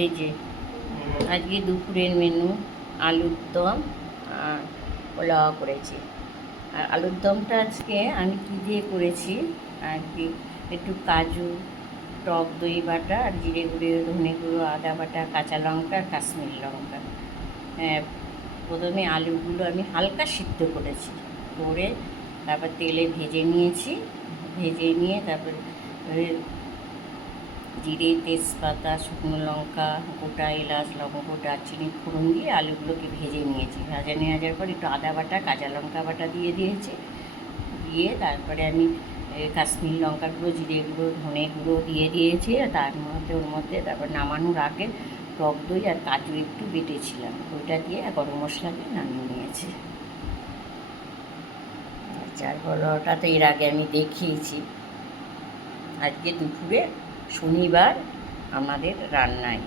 এই যে আজকে দুপুরের মেনু আলুর দম আর পোলাও করেছি। আর আলুর দমটা আজকে আমি কী দিয়ে করেছি আর কি, একটু কাজু, টক দই বাটা আর জিরে গুঁড়ো, ধনে গুঁড়ো, আদা বাটা, কাঁচা লঙ্কা, কাশ্মীরি লঙ্কা। প্রথমে আলুগুলো আমি হালকা সিদ্ধ করেছি, করে তারপর তেলে ভেজে নিয়েছি। ভেজে নিয়ে তারপরে জিরে, তেজপাতা, শুকনো লঙ্কা, গোটা এলাচ, লবঙ্গ, দারচিনি ফোড়ন দিয়ে আলুগুলোকে ভেজে নিয়েছি। ভাজা নিয়ে যাওয়ার পর একটু আদা বাটা, কাঁচা লঙ্কা বাটা দিয়ে দিয়েছি। দিয়ে তারপরে আমি কাশ্মীরি লঙ্কার গুঁড়ো, জিরে গুঁড়ো, ধনে গুঁড়ো দিয়ে দিয়েছি। আর তার মধ্যে ওর মধ্যে তারপর নামানোর আগে টক দই আর কাজু একটু বেটেছিলাম, ওইটা দিয়ে গরম মশলা দিয়ে নামিয়ে নিয়েছি। চাল পোলাওটা তো এর আগে আমি দেখিয়েছি। আজকে দুপুরে শনিবার আমাদের রান্নায়